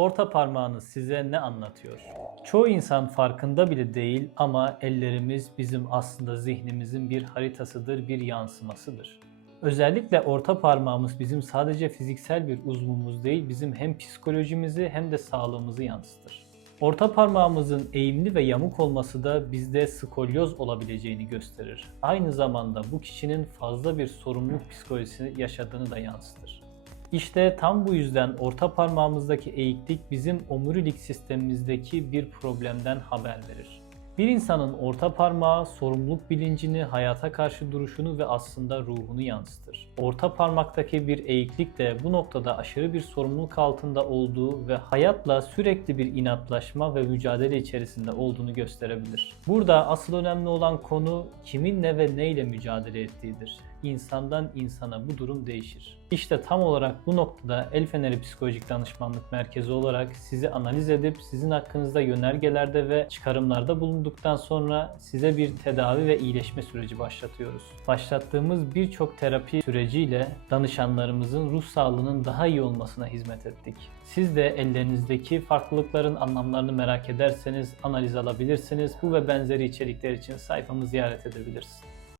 Orta parmağınız size ne anlatıyor? Çoğu insan farkında bile değil ama ellerimiz bizim aslında zihnimizin bir haritasıdır, bir yansımasıdır. Özellikle orta parmağımız bizim sadece fiziksel bir uzvumuz değil, bizim hem psikolojimizi hem de sağlığımızı yansıtır. Orta parmağımızın eğimli ve yamuk olması da bizde skolyoz olabileceğini gösterir. Aynı zamanda bu kişinin fazla bir sorumluluk psikolojisi yaşadığını da yansıtır. İşte tam bu yüzden orta parmağımızdaki eğiklik bizim omurilik sistemimizdeki bir problemden haber verir. Bir insanın orta parmağı sorumluluk bilincini, hayata karşı duruşunu ve aslında ruhunu yansıtır. Orta parmaktaki bir eğiklik de bu noktada aşırı bir sorumluluk altında olduğu ve hayatla sürekli bir inatlaşma ve mücadele içerisinde olduğunu gösterebilir. Burada asıl önemli olan konu kiminle ve neyle mücadele ettiğidir. İnsandan insana bu durum değişir. İşte tam olarak bu noktada El Feneri Psikolojik Danışmanlık Merkezi olarak sizi analiz edip sizin hakkınızda yönergelerde ve çıkarımlarda bulunduktan sonra size bir tedavi ve iyileşme süreci başlatıyoruz. Başlattığımız birçok terapi süreciyle danışanlarımızın ruh sağlığının daha iyi olmasına hizmet ettik. Siz de ellerinizdeki farklılıkların anlamlarını merak ederseniz analiz alabilirsiniz. Bu ve benzeri içerikler için sayfamızı ziyaret edebilirsiniz.